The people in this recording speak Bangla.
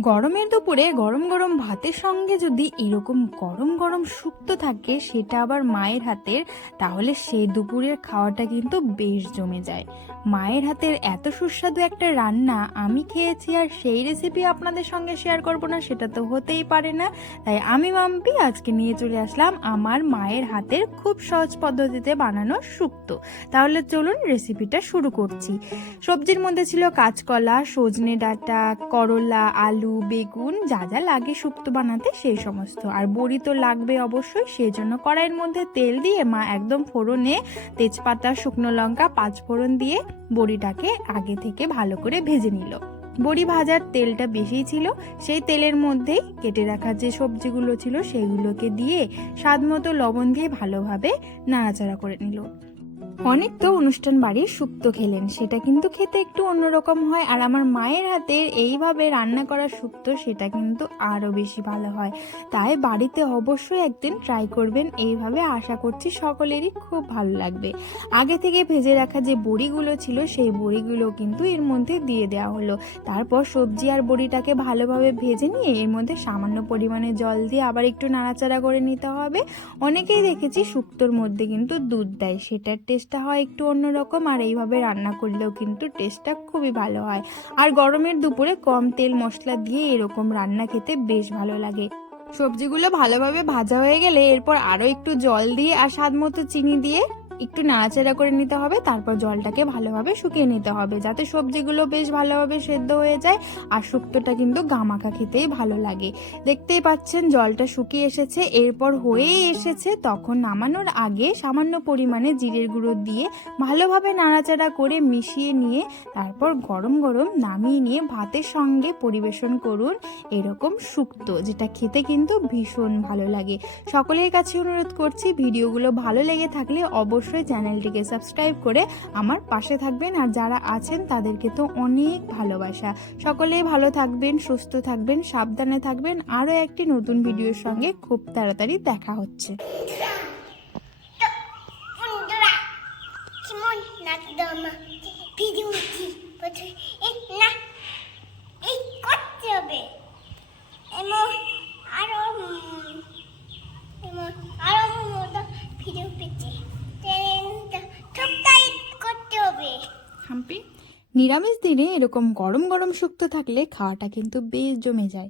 গরমের দুপুরে গরম গরম ভাতের সঙ্গে যদি এরকম গরম গরম শুক্তো থাকে, সেটা আবার মায়ের হাতের, তাহলে সেই দুপুরের খাওয়াটা কিন্তু বেশ জমে যায়। মায়ের হাতের এত সুস্বাদু একটা রান্না আমি খেয়েছি আর সেই রেসিপি আপনাদের সঙ্গে শেয়ার করব না, সেটা তো হতেই পারে না। তাই আমি মাম্পি, আজকে নিয়ে চলে আসলাম আমার মায়ের হাতের খুব সহজ পদ্ধতিতে বানানো শুক্তো। তাহলে চলুন রেসিপিটা শুরু করছি। সবজির মধ্যে ছিল কাঁচকলা, সজনে ডাঁটা, করলা, আলু বেগুন, যা যা লাগে শুক্তো বানাতে সেই সমস্ত। আর বড়ি তো লাগবে অবশ্যই, সেই জন্য কড়াইয়ের মধ্যে তেল দিয়ে মা একদম ফোড়নে তেজপাতা, শুকনো লঙ্কা, পাঁচ ফোড়ন দিয়ে বড়িটাকে আগে থেকে ভালো করে ভেজে নিল। বড়ি ভাজার তেলটা বেশিই ছিল, সেই তেলের মধ্যেই কেটে রাখা যে সবজিগুলো ছিল, সেগুলোকে দিয়ে স্বাদ মতো লবণ দিয়ে ভালোভাবে নাড়াচাড়া করে নিল। অনেক তো অনুষ্ঠান বাড়ির শুক্তো খেলেন, সেটা কিন্তু খেতে একটু অন্যরকম হয়। আর আমার মায়ের হাতের এইভাবে রান্না করা শুক্তো সেটা কিন্তু আরও বেশি ভালো হয়। তাই বাড়িতে অবশ্যই একদিন ট্রাই করবেন, এইভাবে আশা করছি সকলেরই খুব ভালো লাগবে। আগে থেকে ভেজে রাখা যে বড়িগুলো ছিল, সেই বড়িগুলো কিন্তু এর মধ্যে দিয়ে দেওয়া হলো। তারপর সবজি আর বড়িটাকে ভালোভাবে ভেজে নিয়ে এর মধ্যে সামান্য পরিমাণে জল দিয়ে আবার একটু নাড়াচাড়া করে নিতে হবে। অনেকেই দেখেছি শুক্তোর মধ্যে কিন্তু দুধ দেয়, সেটার টেস্টটা হয় একটু অন্যরকম, আর এইভাবে রান্না করলেও কিন্তু টেস্টটা খুবই ভালো হয়। আর গরমের দুপুরে কম তেল মশলা দিয়ে এরকম রান্না খেতে বেশ ভালো লাগে। সবজিগুলো ভালোভাবে ভাজা হয়ে গেলে এরপর আরও একটু জল দিয়ে আর স্বাদ মতো চিনি দিয়ে একটু নাড়াচাড়া করে নিতে হবে, তারপর জলটাকে ভালোভাবে শুকিয়ে নিতে হবে যাতে সবজিগুলো বেশ ভালোভাবে সেদ্ধ হয়ে যায় আর শুক্তোটা কিন্তু গামাখা খেতেই ভালো লাগে। দেখতেই পাচ্ছেন জলটা শুকিয়ে এসেছে, এরপর হয়েই এসেছে তখন নামানোর আগে সামান্য পরিমাণে জিরের গুঁড়ো দিয়ে ভালোভাবে নাড়াচাড়া করে মিশিয়ে নিয়ে, তারপর গরম গরম নামিয়ে নিয়ে ভাতের সঙ্গে পরিবেশন করুন এরকম শুক্তো, যেটা খেতে কিন্তু ভীষণ ভালো লাগে। সকলের কাছে অনুরোধ করছি, ভিডিওগুলো ভালো লেগে থাকলে অবশ্যই চ্যানেলটিকে সাবস্ক্রাইব করে আমার পাশে থাকবেন। আর যারা আছেন, তাদেরকে তো অনেক ভালোবাসা। সকলেই ভালো থাকবেন, সুস্থ থাকবেন, সাবধানে থাকবেন। আরও একটি নতুন ভিডিওর সঙ্গে খুব তাড়াতাড়ি দেখা হচ্ছে। পেতে চ্যানেলটা সাবস্ক্রাইব করতে হবে হাম্পি নিরামিষ দিনে এরকম গরম গরম শুক্তো থাকলে খাওয়াটা কিন্তু বেশ জমে যায়।